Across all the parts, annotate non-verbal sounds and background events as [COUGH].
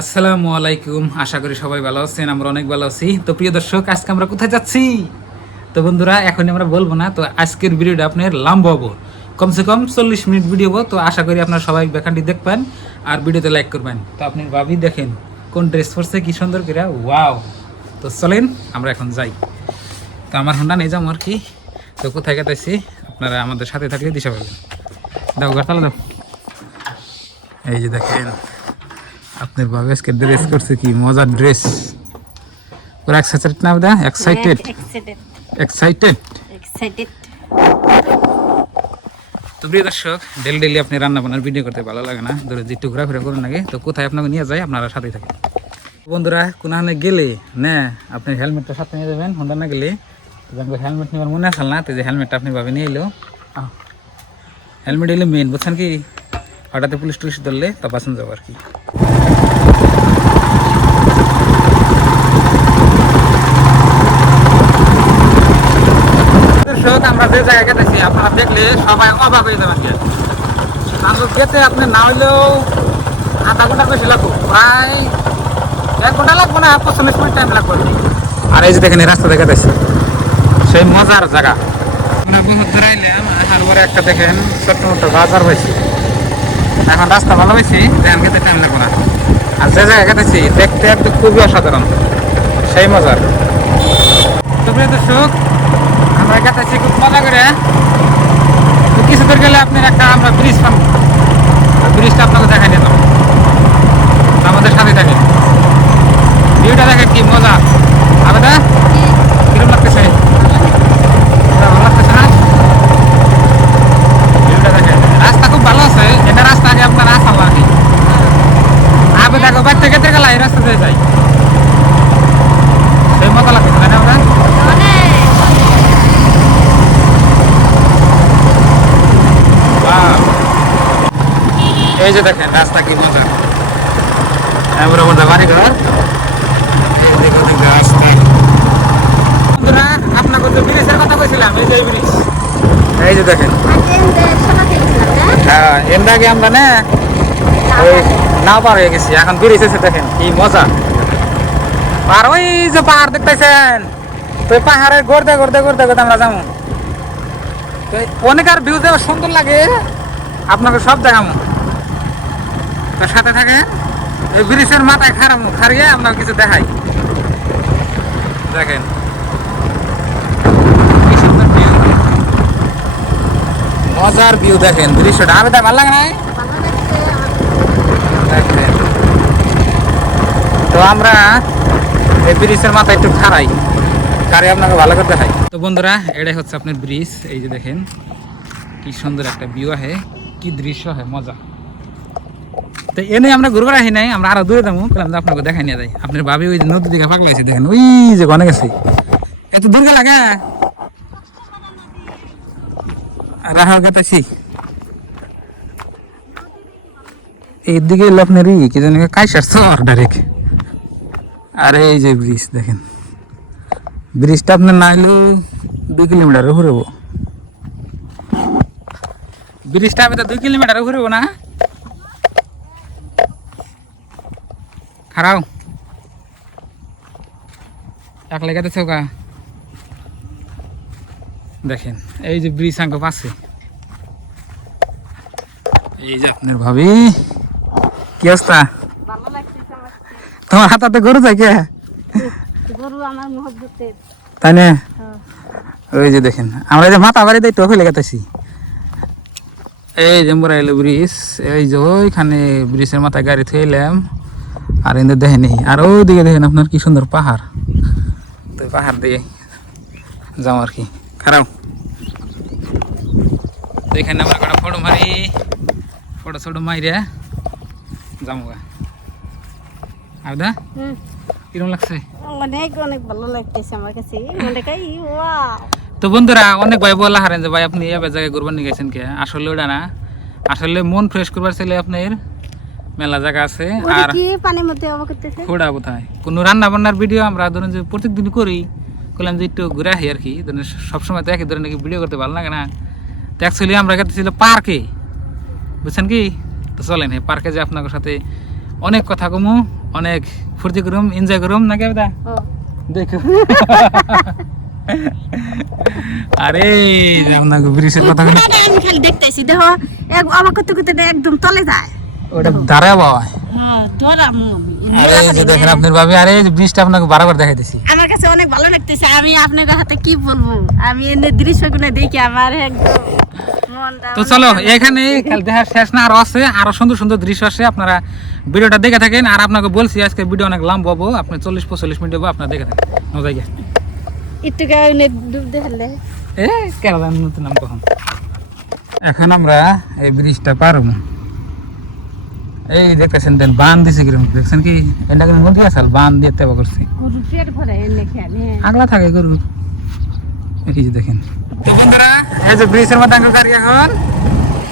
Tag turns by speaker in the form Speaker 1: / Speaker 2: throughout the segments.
Speaker 1: আসসালামু আলাইকুম। আশা করি সবাই ভালো আছেন, আমরা অনেক ভালো আছি। তো প্রিয় দর্শক, আজকে আমরা কোথায় যাচ্ছি? তো বন্ধুরা এখন আমরা বলব না, তো আজকের ভিডিওটা আপনার লম্বা হব কমসে কম চল্লিশ মিনিট ভিডিও হব, তো আশা করি আপনারা সবাই বেখানটি দেখবেন আর ভিডিওতে লাইক করবেন। তো আপনি ভাবি দেখেন, কোন ড্রেস পরছে, কি সুন্দর করে, ওয়াও। তো চলেন, আমরা এখন যাই। তো আমার হোন্ডা নিয়ে যাব আর কি। তো কোথায় গেতেছি? আপনারা আমাদের সাথে থাকলে দিশা পাবেন দাও গাছালা দাও। এই যে দেখেন আপনার বাবা আজকে ড্রেস করছে কি? মজার ড্রেস ওরা এক্সাইটেড না দা এক্সাইটেড. এক্সাইটেড তো প্রিয় দর্শক ডেলি ডেলি আপনি রান্না বান্নার ভিডিও করতে ভালো লাগে না? ধরে যে একটু ঘোরাফেরা করুন লাগে তো কোথায় আপনাকে নিয়ে যায়? আপনারা সাথেই থাকেন। বন্ধুরা কোনখানে গেলে? না আপনি হেলমেটটা সাথে নিয়ে যাবেন হোন্ডা না গেলে? হেলমেট নেওয়ার মনে আসল না তো যে হেলমেটটা আপনি ভাবে নিয়ে এলো। হেলমেট এলে মেন বুঝছেন কি? হঠাৎ পুলিশ টুলিশ ধরলে তো বাঁচান যাব আর কি দর্শক আমরা যে জায়গায় গেতেছি আপনারা দেখলে সবাই অবাক হয়ে যাবেন কি নাটক যেতে আপনি না হইলেও আধা ঘণ্টা বেশি লাগবো। প্রায় এক ঘণ্টা লাগবো না পঁচল্লিশ মিনিট টাইম লাগবে। আর এই যে দেখেন রাস্তা রাস্তা দেখাতেছি সেই মজার জায়গা। আমরা বহুত আসার পরে একটা দেখেন ছোট্ট মোটো বাজার হয়েছে। এখন রাস্তা ভালো হয়েছে দেখেন খেতে টাইম লাগবে না। আর যে গেতেছি দেখতে একটু খুবই অসাধারণ। সেই মজার। তো প্রিয় দর্শক আমরা গেতেছি খুব মজা করে তো কিছু দূর গেলে আপনার একটা আমরা ব্রিজ পাবো। ব্রিজটা আপনাকে দেখাই দিলাম। আমাদের সাথে থাকে ভিউটা দেখে কি মজা। আবেদা কিরম লাগতেছে? দেখে রাস্তা খুব ভালো আছে, এটা রাস্তা আগে আপনার আসাল আর কি আবেদা বাড়ি থেকে গেলে এই রাস্তা দিয়ে যাই সেই মজা লাগতেছে তাই না আবেদা Wow. এই যে দেখেন, রাস্তা কি মজা। দেখো রাস্তা আপনাকে ব্রিজের কথা এই যে দেখেন। হ্যাঁ ওই পার হয়ে গেছি, এখন ব্রিজ এসে দেখেন, কি মজা। আর ওই যে পাহাড় দেখতেছেন, তো ওই পাহাড়ের গড়তে গড়তে গড়তে গড়তে আমরা তো অনেক আর ভিউ সুন্দর লাগে, আপনাকে সব দেখাবো। তার সাথে থাকে ব্রিজের মাথায় খারামো খারিয়ে আপনাকে কিছু দেখাই। দেখেন। মজার ভিউ দেখেন দৃশ্যটা। আমি তাই ভালো লাগে না তো আমরা এই ব্রিজের মাথায় একটু খারাই কারে আপনাকে ভালো করে দেখাই। তো বন্ধুরা, এটাই হচ্ছে আপনার ব্রিজ। এই যে দেখেন, কি সুন্দর একটা ভিউ আহে। কি দৃশ্য হয়, মজা। তো এনে আমরা ঘুরবার আহি নাই, আমরা আরও দূরে যাব বললাম যে আপনাকে দেখাই নিয়ে যাই। আপনার ভাবি ওই যে নদী দিকে পাকলা আছে, দেখেন, ওই যে গনে গেছে। এত দূর লাগে রাহা গেতেছি এইদিকে এলো আপনার ই কি জানি কাইসার চর ডাইরেক্ট আর এই যে ব্রিজ দেখেন। ব্রিজটা আপনার না হলেও দুই কিলোমিটার ঘুরবো ব্রিজটা আমি তো দুই কিলোমিটার ঘুরবো না? এক লেগাতে দেখেন এই যে ব্রিজ আঙ্ক পাশে। এই যে আপনার ভাবি। কি অবস্থা? তোমার হাতাতে গরু থাকে
Speaker 2: গরু আমার
Speaker 1: তাই না?
Speaker 2: হ্যাঁ।
Speaker 1: ওই যে দেখেন আমরা যে মাথা বাড়ি দেয় এই যে মোরা এলো ব্রিজ এই যে ওইখানে ব্রিজের মাথায় গাড়ি থুয়ে এলাম আর এদের দেখেনি আর ওদিকে দেখেন আপনার কি সুন্দর পাহাড়। তো পাহাড় দিয়ে যাও আর কি। খারাপ তো এখানে আমরা কটা ফটো মারি। ফটো ছোটো মাইরে যাব গা। আর দা কিরম লাগছে?
Speaker 2: অনেক অনেক ভালো লাগতেছে আমার কাছে। মনে কাই ওয়াও।
Speaker 1: তো বন্ধুরা অনেক ভাই বলা হারেন যে ভাই আপনি এবার জায়গায় ঘুরবার নিয়ে গেছেন কে? আসলে ওটা না। আসলে মন ফ্রেশ করবার চাইলে আপনার মেলা জায়গা আছে আর
Speaker 2: কি পানির মধ্যে অবাক করতেছে?
Speaker 1: খোড়া কোথায় কোনো রান্না বান্নার ভিডিও আমরা ধরেন যে প্রত্যেকদিন করি করলাম যে একটু ঘুরে আসি আর কি। ধরেন সবসময় তো একই ধরনের নাকি ভিডিও করতে ভালো লাগে না। তো অ্যাকচুয়ালি আমরা গেছিল পার্কে। বুঝছেন কি? তো চলেন এই পার্কে যে আপনাদের সাথে অনেক কথা কমু অনেক ফুর্তি করুম এনজয় করুম নাকি বেদা
Speaker 2: ও।
Speaker 1: দেখো আরে আপনাকে ব্রিজের কথা
Speaker 2: না, না, আমি খালি দেখতেছি দেখো এক অবাক করতে করতে একদম তলে যায়।
Speaker 1: ওটা দাঁড়ায় বাবা।
Speaker 2: হ্যাঁ
Speaker 1: দেখেন আপনার ভাবি আরে আপনাকে বারবার দেখাই দিছি
Speaker 2: আমার কাছে অনেক ভালো লাগতেছে আমি আপনার হাতে কি বলব? আমি এনে দৃশ্যগুলো দেখি আমার একদম
Speaker 1: তো চলো এখানে দেখার শেষ না আরও আছে আরও সুন্দর সুন্দর দৃশ্য আছে আপনারা ভিডিওটা দেখে থাকেন। আর আপনাকে বলছি আজকে ভিডিও অনেক লম্বা হব আপনি চল্লিশ পঁয়তাল্লিশ মিনিট হব আপনার দেখে থাকেন। মজাই
Speaker 2: একটু ডুব দেখলে
Speaker 1: এ কেরালা নতুন নাম কখন। এখন আমরা এই ব্রিজটা পার হব। এই দেখতেছেন দেন বান দিছে কীরকম দেখছেন কি? এটা কিন্তু নদী আসাল বান দিয়ে তেবা করছি। আগলা থাকে গরু। এই যে দেখেন। তো বন্ধুরা এই যে ব্রিজের মধ্যে আঙ্গুল গাড়ি এখন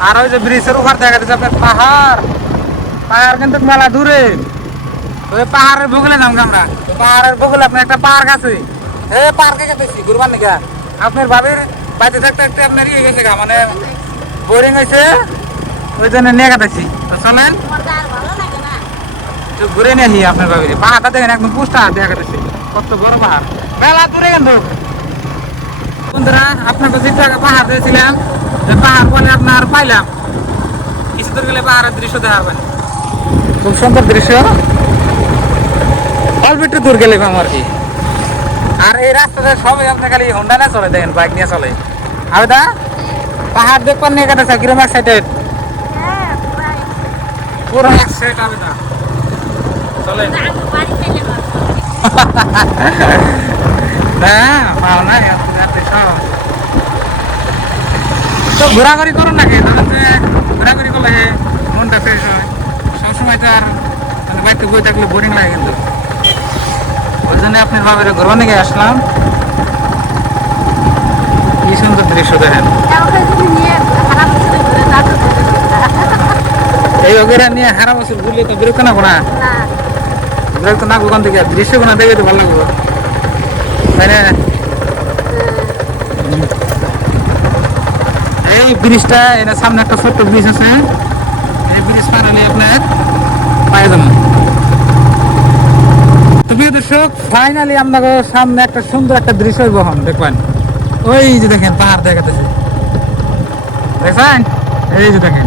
Speaker 1: আর ওই যে ব্রিজের উপর দেখা যাচ্ছে আপনার পাহাড়। পাহাড় কিন্তু মেলা দূরে। ওই পাহাড়ের বগলে নাম আমরা পাহাড়ের বগলে আপনার একটা পার্ক আছে। এই পার্কে গেতেছি ঘুরবার নাকি? আপনার ভাবির বাড়িতে থাকতে থাকতে আপনার ইয়ে গেছে মানে বোরিং হয়েছে। ওই জন্য নিয়ে গেতেছি। তো চলেন
Speaker 2: ভালো লাগে না
Speaker 1: তো ঘুরে নিয়ে আসি আপনার ভাবির পাহাড়টা দেখেন, একদম পুষ্টা দেখা গেতেছে। কত বড় পাহাড়। মেলা দূরে কিন্তু। বন্ধুরা আপনাকে যে টাকা পাহাড় দিয়েছিলাম। পাহাড় বলে আপনার পাইলাম। কিছু দূর গেলে পাহাড়ের দৃশ্য দেখা পাবেন খুব সুন্দর দৃশ্য। অল্প একটু দূর গেলে আমার কি। আর এই রাস্তাতে সবাই আপনার খালি হোন্ডা না চলে, দেখেন বাইক নিয়ে চলে। আর দা, পাহাড় দেখবার নিয়ে কাটা কিরম এক্সাইটেড পুরো এক্সাইটেড হবে না। চলে।
Speaker 2: না,
Speaker 1: পাও না। তো ঘোরাঘুরি করুন নাকি? তাহলে ঘোরাঘুরি করলে মনটা ফ্রেশ হয়। সবসময় তো আর মানে বাড়িতে বই থাকলে বোরিং লাগে কিন্তু। ওই জন্য আপনার বাবার ঘোরা নিয়ে আসলাম। কি সুন্দর দৃশ্য দেখেন। এই ওগেরা নিয়ে হারা বছর ঘুরলে তো বিরক্ত না গোনা।
Speaker 2: না
Speaker 1: বিরক্ত না ওখান থেকে দৃশ্য গোনা দেখে তো ভালো লাগবে। তাই এই ব্রিজটা এটা সামনে একটা ছোট্ট ব্রিজ আছে, এই ব্রিজ পার হলে আপনার পায়ে যাবেন তো প্রিয় দর্শক ফাইনালি আপনাকে সামনে একটা সুন্দর একটা দৃশ্য বহন, দেখবেন। ওই যে দেখেন, পাহাড় দেখাতেছে। দেখছেন? এই যে দেখেন।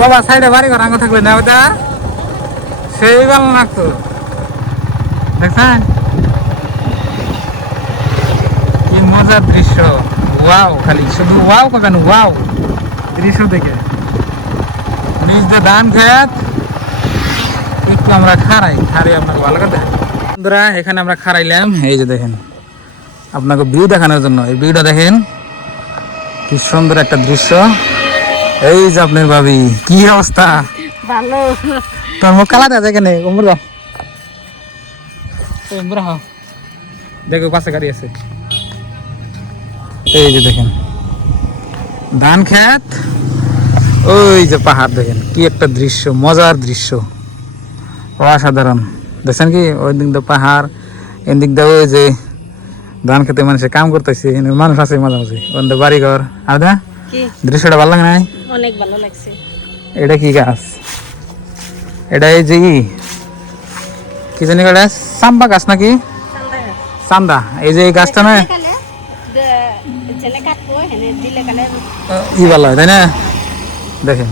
Speaker 1: বাবা সাইডে বাড়ি ঘর আঙ্গ থাকলে না ওটা সেই ভালো লাগতো। দেখছেন? কি মজার দৃশ্য। ওয়াও, খালি শুধু ওয়াও কেন ওয়াও। দৃশ্য দেখে। নিজ দিয়ে ধান খেত, একটু আমরা খারাই খারাই আপনাকে ভালো কথা বন্ধুরা, এখানে আমরা খারাইলাম এই যে দেখেন। আপনাকে ভিউ দেখানোর জন্য। এই ভিউটা দেখেন, কি সুন্দর একটা দৃশ্য। এই যে আপনার ভাবি কি অবস্থা?
Speaker 2: ভালো।
Speaker 1: তোর মুখ কালা দেয় কেন উমর উমর দেখো পাশে গাড়ি আছে। এই যে দেখেন ধান খেত ওই যে পাহাড় দেখেন কি একটা দৃশ্য মজার দৃশ্য। অসাধারণ। দেখছেন কি? ওই দিক দিয়ে পাহাড় এদিক দিয়ে ওই যে ধান খেতে মানুষে কাম করতেছে মানুষ আছে মাঝে মাঝে। ওদের বাড়ি ঘর আর দা দৃশ্যটা ভালো লাগে না
Speaker 2: অনেক ভালো লাগছে।
Speaker 1: এটা কি গাছ? এটা এই যে কি জানি এটা সাম্বা গাছ নাকি? চান্দা এই যে এই গাছটা না? ই ভালো হয় তাই না? দেখেন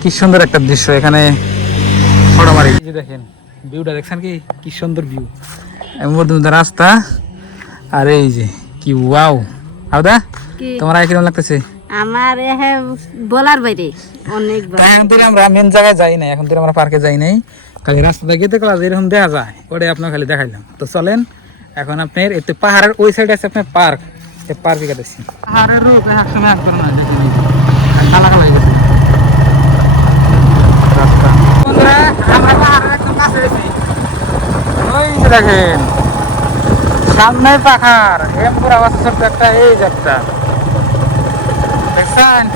Speaker 1: কি সুন্দর একটা দৃশ্য এখানে ফটো মারি। যে দেখেন ভিউটা দেখছেন কি? কি সুন্দর ভিউ। মধ্যে রাস্তা আর এই যে কি ওয়াও আদা তোমার কীরকম লাগতেছে?
Speaker 2: আমার বলার বাইরে। অনেক
Speaker 1: এখন আমরা মেন জায়গায় যাই নাই এখন তো আমরা পার্কে যাই নাই। খালি রাস্তাটা গেতে কলা এরকম দেখা যায় ওটাই আপনার খালি দেখাইলাম। তো চলেন এখন আপনার পাহাড়ের ওই সাইডে আছে আপনার পার্ক এই পার্কে পাহাড়ের আসবে না ওই দেখেন সামনে পাহাড় এম আবাস একটা এই যাত্রা দেখছেন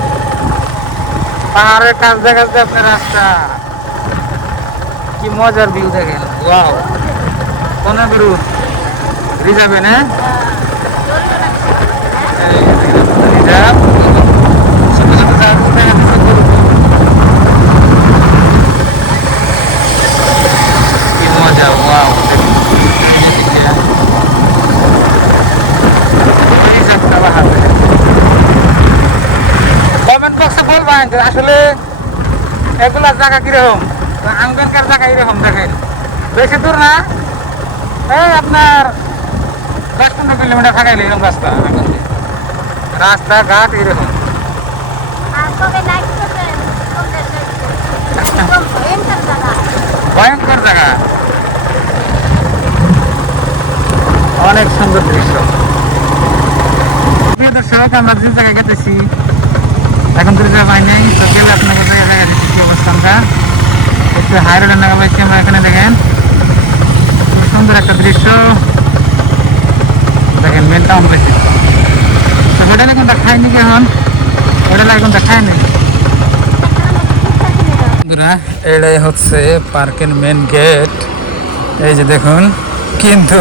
Speaker 1: পাহাড়ের কাছ দেখা যাচ্ছে আপনার রাস্তা। কি মজার ভিউ দেখেন। ওয়াও কোন গুরু রিজার্ভে না? রিজার্ভ ছোট ছোট জাহাজ দেখা যাচ্ছে গরু। কি মজা ওয়াও কমেন্ট বক্সে বলবেন যে আসলে এগুলা জায়গা কীরকম? আঙ্গনকার জায়গা এরকম দেখেন। বেশি দূর না? এই আপনার দশ পনেরো কিলোমিটার থাকাইলে এরকম রাস্তা রাস্তাঘাট এরকম। ভয়ঙ্কর জায়গা। অনেক সুন্দর দৃশ্য। প্রিয় দর্শক আমরা যে জায়গায় গেতেছি এখন তো জায়গা পাই নাই তো গেলে আপনাকে জায়গা দিচ্ছি একটু হাই রোডের নাগা পাইছি আমরা এখানে দেখেন। খুব সুন্দর একটা দৃশ্য। দেখেন মেন টাউন পাইছি তো হোটেলে কোনটা খাইনি কি এখন? হোটেলে কোনটা খাইনি এটাই হচ্ছে পার্কের মেন গেট এই যে দেখুন, কিন্তু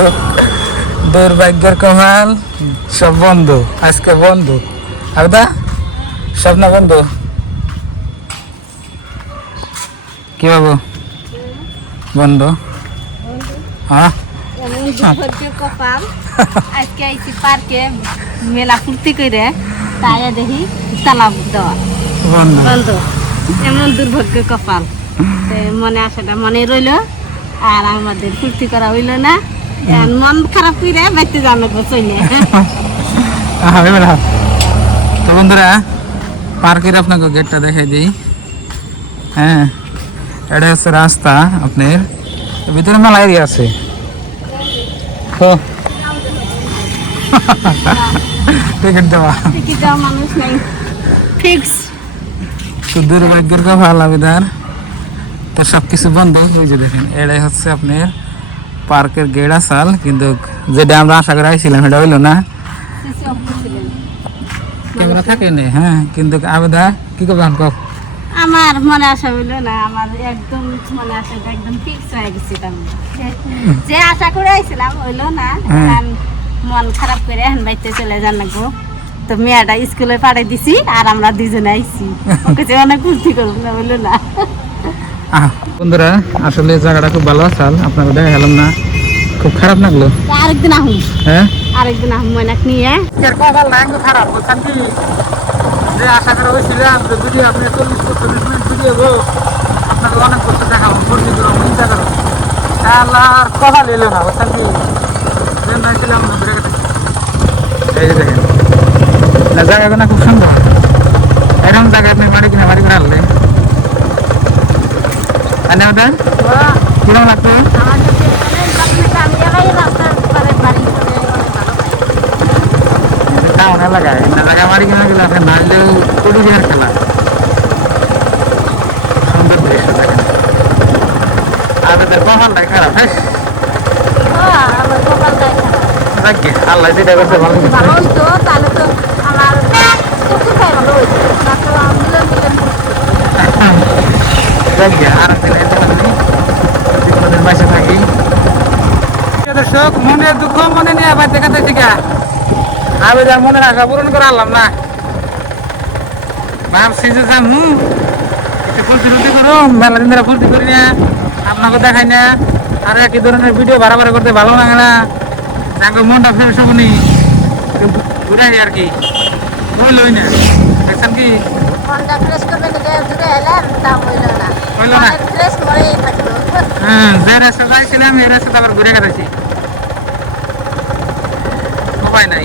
Speaker 1: দুর্ভাগ্যের কমাল সব বন্ধ, আজকে বন্ধ। আবদা সব না বন্ধ। কি বাবু? বন্ধ। হ্যাঁ?
Speaker 2: আজকে আইছি পার্কে মেলা ফুর্তি করে তাই দেখি দেওয়া।
Speaker 1: বন্ধ।
Speaker 2: এমন দুর্ভাগ্য কপাল। তো মনে আসাটা মনে রইল আর আমাদের ফুর্তি করা হইল না। মন খারাপ করে ব্যক্তি জানো চলে
Speaker 1: তো বন্ধুরা পার্কের আপনাকে গেটটা দেখাই দিই। হ্যাঁ। এটা হচ্ছে রাস্তা আপনার। ভিতরে মেলা এরিয়া আছে। তো টিকিট [LAUGHS] দেওয়া। তো দুর্ভাগ্যের কপাল আবেদার তো সব কিছু বন্ধ। ওই যে দেখেন এটাই হচ্ছে আপনার পার্কের গেট আসাল। কিন্তু যেটা আমরা আশা করে আইছিলাম সেটা হইল না। ক্যামেরা থাকে না হ্যাঁ। কিন্তু আবেদা কি করবেন কক
Speaker 2: আমার মনে আশা হইল না আমার একদম মনে আশাটা একদম ফিক্স হয়ে গেছে। যে- আশা করে আইছিলাম হইল না
Speaker 1: হ্যাঁ।
Speaker 2: মন খারাপ করে এখন বাইতে চলে যান লাগবো তো মেয়েটা স্কুলে পাঠাই দিছি আর আমরা দুজনে আইছি। ওকে যে অনেক ফুর্তি করব না হইল না।
Speaker 1: বন্ধুরা আসলে জায়গাটা খুব ভালো আসাল আপনাকে দেখা গেলাম না। খুব খারাপ লাগল?
Speaker 2: আরেকদিন আহুম
Speaker 1: হ্যাঁ?
Speaker 2: আরেকদিন আহুম ময়নাক নিয়ে।
Speaker 1: না খারাপ যে আশা করে হয়েছিলাম যে যদি আপনি চল্লিশ পঁয়তাল্লিশ মিনিট ভিডিও গো আপনাকে অনেক কিছু দেখাবো করব চিন্তা করো তাহলে আর কপাল এলো না বুঝছেন কি? না এই যে দেখেন না জায়গাগুলো খুব সুন্দর। এরকম জায়গা আপনি বাড়ি কিনা বাড়ি করে আনলে? আর না ওটা কীরকম লাগতো
Speaker 2: আমার কাছে আপনাকে আমি একাই রাস্তার পারে বাড়ি করে অনেক ভালো পাই।
Speaker 1: টাউন এলাকায় জায়গা বাড়ি কিনা গেলে আপনি নাইলেও কুড়িয়ার খেলা? সুন্দর দৃশ্য দেখেন। হ্যাঁ
Speaker 2: ও, আমার কপালটাই খারাপ।
Speaker 1: যাকে আল্লাহ যেটা করছে ভালো
Speaker 2: তাহলে তো আমার
Speaker 1: আর থাকি। দর্শক মনে দুঃখ মনে নিয়ে আবার দেখাতে শিখা যার মনের আশা পূরণ করে আনলাম না। ভাবছি যে একটু ফুলতি ফুলতি করো মেলা দিন ধরে ফুলতি করি না আপনাকে দেখাই না। আর একই ধরনের ভিডিও বাড়াবাড়ি করতে ভালো লাগে না। মনটা ফ্রেশ ঘুরে আর কি। বললই না। দেখছেন কি?
Speaker 2: মনটা ফ্রেশ করবে থেকে এলাম তা হইল না।
Speaker 1: হইল না।
Speaker 2: ফ্রেশ করেই থাকল
Speaker 1: হ্যাঁ যে রাস্তা যাইছিলাম এই রাস্তা আবার ঘুরে গেছি উপায় নাই।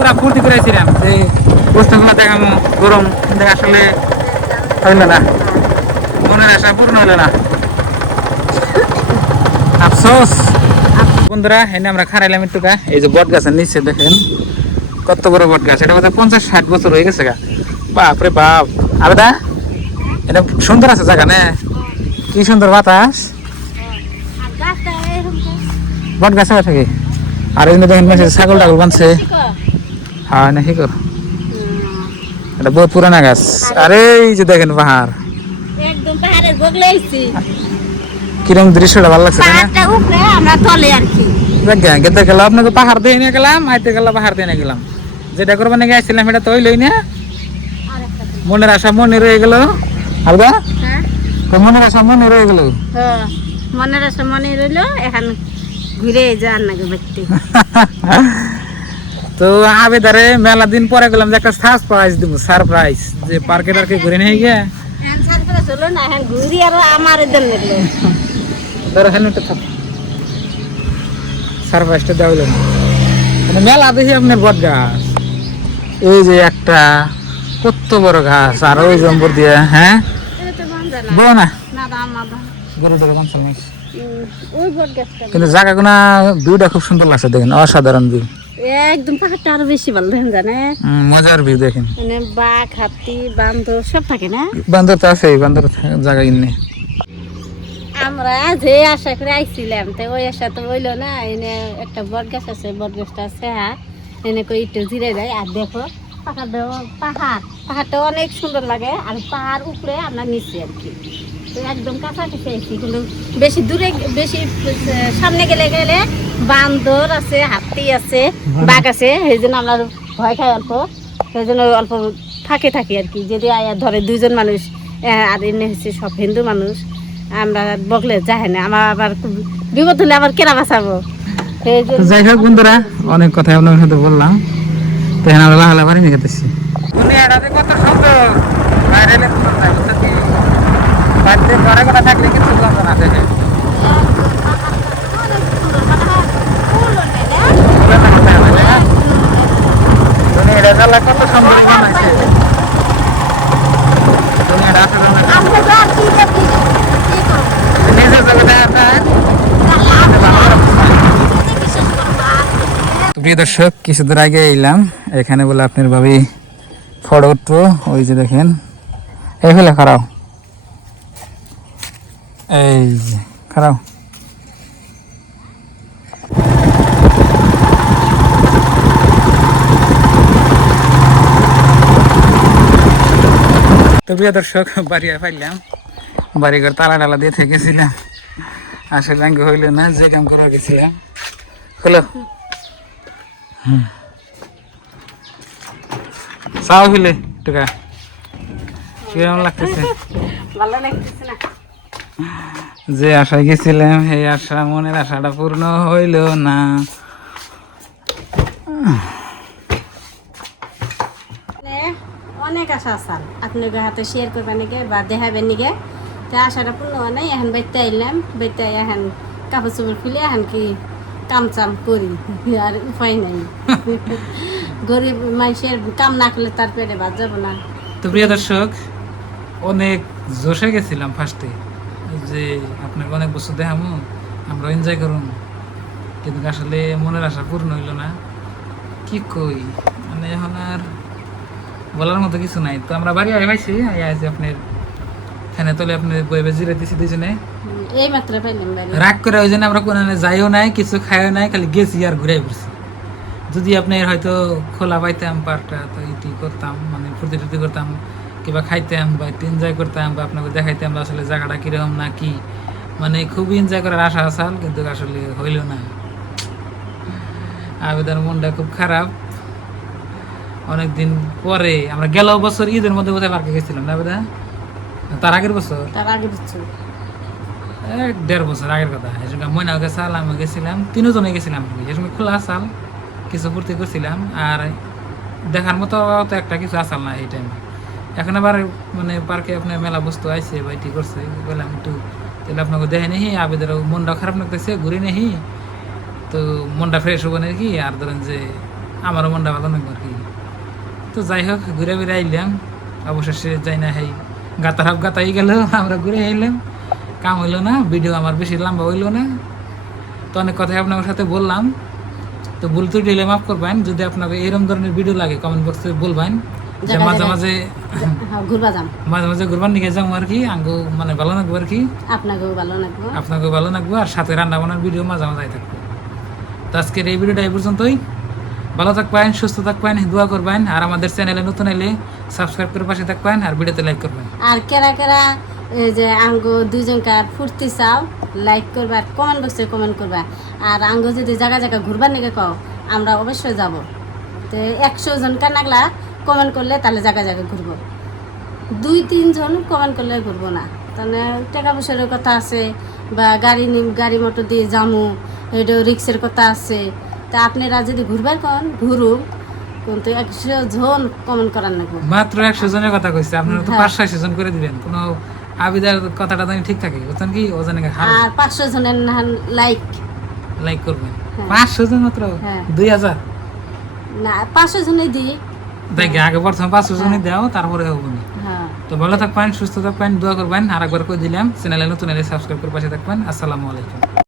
Speaker 1: পুরা ফুর্তি করেছিলাম। যে বস্তুগুলো দেখামো গরম আসলে হইল না মনের আশা পূর্ণ হইল না। আফসোস। বন্ধুরা, এনে আমরা খারাইলাম একটু গা এই যে বট গাছের নিচে দেখেন, কত বড় বট গাছ এটা বোধহয় পঞ্চাশ ষাট বছর হয়ে গেছে গা। বাপ। রে বাপ আবেদা এটা সুন্দর আছে জায়গা না? কি সুন্দর বাতাস?
Speaker 2: আর
Speaker 1: বট গাছে থাকে আর এখানে দেখেন ছাগল টাগল বানছে
Speaker 2: ঠিক আছে?
Speaker 1: হ্যাঁ না কি কর এটা বহুত পুরানা গাছ আরে এই যে দেখেন পাহাড়
Speaker 2: একদম পাহাড়ের বগলে আইছি
Speaker 1: কিরম দৃশ্যটা ভালো লাগছে
Speaker 2: পাহাড়টা উপরে আমরা তলে আর কি
Speaker 1: দেখ গেতে গেলাম আপনাকে পাহাড় দিয়ে নিয়ে গেলাম আইতে গেলাম পাহাড় দিয়ে নিয়ে গেলাম যেটা করবার নাকি আসছিলাম এটা তো হইলই না মনের আশা মনে রয়ে গেল আলগা তো মনের আশা মনে রয়ে গেল
Speaker 2: হ্যাঁ, মনের মনে রইল এখন ঘুরে যান নাকি
Speaker 1: তো আবেদারে মেলা দিন পরে গেলাম যে একটা সারপ্রাইজ দিব সারপ্রাইজ যে পার্কে টার্কে ঘুরে নিয়ে গিয়ে। সারপ্রাইজটা দেওয়া হইল না। মানে মেলা দেখি আপনার বট গাছ। এই যে একটা কত বড় গাছ আর ওই জম্বর দিয়ে হ্যাঁ? বলো না? কিন্তু জায়গাগুনা ভিউটা খুব সুন্দর লাগছে দেখেন অসাধারণ ভিউ
Speaker 2: একদম পাহাড়টা আরও বেশি ভালো দেখেন জানে?
Speaker 1: মজার ভিউ দেখেন।
Speaker 2: মানে বাঘ হাতি বান্দর সব থাকে না?
Speaker 1: বান্দর তো আছে বান্দর জায়গা ইন্নে
Speaker 2: আমরা যে আশা করে আইছিলাম তো ওই আশা তো হইল না এনে একটা বট গাছ আছে বট গাছটা আছে হ্যাঁ এনে করে একটু জিরে যায় আর দেখো পাহাড়টা পাহাড় পাহাড়টা অনেক সুন্দর লাগে আর পাহাড় উপরে আমরা নিচে আর কি। একদম কাছাকাছি কিন্তু বেশি দূরে বেশি সামনে গেলে গেলে বান্দর আছে হাতি আছে বাঘ আছে সেই জন্য আমরা ভয় খাই অল্প। সেই জন্য অল্প ফাঁকে থাকি আর কি। যদি আয়া ধরে দুইজন মানুষ আর এনে হচ্ছে সব হিন্দু মানুষ আমরা বকলে যাই না। আমার আবার বিপদ হলে আবার কেনা বাঁচাবো? সেই
Speaker 1: যাই হোক বন্ধুরা অনেক কথা আপনার সাথে বললাম। তো হ্যাঁ আমরা লাহালা বাড়ি নিয়ে গেতেছি। কত সুন্দর। বাইরে? বাড়িতে ঘরে ঘরে থাকলে কিছু লাগবে না দেখে বলে না কথা হবে, তাই না? দুনিয়াটা তাহলে কত সুন্দর বানাইছে দুনিয়াটা আসলে না নিজের জগতে আমরা তো প্রিয় দর্শক কিছু দূর আগে এলাম। এখানে বলে আপনার ভাবি ফটো উঠবো ওই যে দেখেন। এই ফেলে খারাও এই খারাও তো প্রিয় দর্শক বাড়ি পাইলাম বাড়ি ঘর তালা টালা দিয়ে থেকেছিলাম। আসলে হইল না, যে কাম করে গেছিলাম। হলো? চাও ফেলে টুকা কীরকম লাগতেছে?
Speaker 2: ভালো লাগতেছে না।
Speaker 1: যে আশায় গেছিলাম সেই আশা মনের আশাটা পূর্ণ হইল না।
Speaker 2: মানে অনেক আশা আসাল আপনার হাতে শেয়ার করবেন নাকি বা দেখাবেন নাকি? তো আশাটা পূর্ণ হয় নাই এখন বাইতে আইলাম বাইতে এখন কাপড় চোপড় খুলে এখন কি কাম চাম করি, আর উপায় নাই। গরিব মানুষের কাম না করলে তার পেটে ভাত যাব না।
Speaker 1: তো প্রিয় দর্শক, অনেক জোশে গেছিলাম ফার্স্টে। যে আপনাকে অনেক বছর দেখামো আমরা এনজয় করুন কিন্তু আসলে মনের আশা পূর্ণ হইল না। কি কই? মানে এখন আর বলার মতো কিছু নাই। তো আমরা বাড়ি আই পাইছি আপনার ফ্যানে তলে আপনি বইবে জিরে দিছি দুজনে
Speaker 2: এই মাত্র পাইলাম বাড়ি।
Speaker 1: রাগ করে ওই জন্য আমরা কোনো যাইও নাই কিছু খাইও নাই খালি গেছি আর ঘুরে পড়ছি। যদি আপনি হয়তো খোলা পাইতাম পার্কটা তো ইটি করতাম মানে ফুর্তি টুর্তি করতাম কিংবা খাইতাম বা একটু এনজয় করতাম বা আপনাকে দেখাইতাম বা আসলে জায়গাটা কীরকম না কি। মানে খুবই এনজয় করার আশা আসাল কিন্তু আসলে হইল না। আবেদার মনটা খুব খারাপ। অনেকদিন পরে আমরা গেল বছর ঈদের মধ্যে কোথায় পার্কে গেছিলাম না আবেদা তার আগের বছর?
Speaker 2: তার আগে দিচ্ছ
Speaker 1: এক দেড় বছর আগের কথা। এই সময় ময়নাও গেছাল আমি গেছিলাম, তিনজনে গেছিলাম সময় খোলা আসাল কিছু ফুর্তি করছিলাম আর দেখার মতো তো একটা কিছু আসাল না এই টাইমে এখন আবার মানে পার্কে আপনার মেলা বস্তু আইছে বা এটি করছে, বললাম একটু তাহলে আপনাকে দেখে নেহি আবেদের মনটা খারাপ না লাগতেছে, ঘুরে নেহি তো মনটা ফ্রেশ হবে নাকি? আর ধরেন যে আমারও মনটা ভালো লাগবে আর কি। তো যাই হোক, ঘুরে ঘুরে আইলাম। অবশেষে যাই না, হাই গাতার হাফ গাতাই গেল, আমরা ঘুরে আইলাম। কাম হইল না ভিডিও আমার বেশি লম্বা হইল না। তো অনেক কথাই আপনার সাথে বললাম। তো ভুল ত্রুটি হলে মাফ করবেন যদি আপনাকে এরকম ধরনের ভিডিও লাগে কমেন্ট বক্সে বলবেন। যে মাঝে মাঝে
Speaker 2: হ্যাঁ
Speaker 1: মাঝে মাঝে ঘুরবার নিয়ে যাব আর কি আঙ্গু মানে ভালো লাগবে আর কি।
Speaker 2: আপনাকেও ভালো লাগবো।
Speaker 1: আপনাকে ভালো লাগবে আর সাথে রান্না বান্নার ভিডিও মাঝে মাঝে থাকবে। তো আজকের এই ভিডিওটা এই পর্যন্তই। ভালো থাকবেন সুস্থ থাকবেন দোয়া করবেন আর আমাদের চ্যানেলে নতুন এলে সাবস্ক্রাইব করে পাশে থাকবেন আর ভিডিওতে লাইক করবেন।
Speaker 2: আর কেরা কেরা যে আঙ্গো দুইজনকার ফুর্তি চাও লাইক করবা আর কমেন্ট বক্সে কমেন্ট করবা। আর আঙ্গো যদি জায়গা জায়গা ঘুরবার নিকে কও আমরা অবশ্যই যাব। তো একশো জন কানাগলা কমেন্ট করলে তাহলে জায়গা জায়গা ঘুরবো। দুই তিনজন কমেন্ট করলে ঘুরবো না। তাহলে টাকা পয়সার কথা আছে বা গাড়ি নি- গাড়ি মোটর দিয়ে যামু এটা রিক্সের কথা আছে। তা আপনারা যদি ঘুরবার কন ঘুরুন কিন্তু একশো জন কমেন্ট করার লাগবো
Speaker 1: মাত্র একশো জনের কথা কইছে আপনারা তো
Speaker 2: হ্যাঁ।
Speaker 1: পাঁচ ছয়শো জন করে দিবেন। কোনো আবিদার কথাটা জানি ঠিক থাকে বুঝছেন কি? ওজনে
Speaker 2: আর পাঁচশো জনের লাইক
Speaker 1: লাইক করবেন
Speaker 2: হ্যাঁ।
Speaker 1: পাঁচশো জন মাত্র?
Speaker 2: হ্যাঁ।
Speaker 1: দুই হাজার?
Speaker 2: না পাঁচশো জনে দিই।
Speaker 1: দেখি আগে প্রথমে পাঁচশো জনই দাও তারপরে হব না।
Speaker 2: হ্যাঁ।
Speaker 1: তো ভালো থাকবেন সুস্থ থাকবেন দোয়া করবেন আর একবার করে দিলাম চ্যানেলে নতুন এলে সাবস্ক্রাইব করে পাশে থাকবেন। আসসালামু আলাইকুম।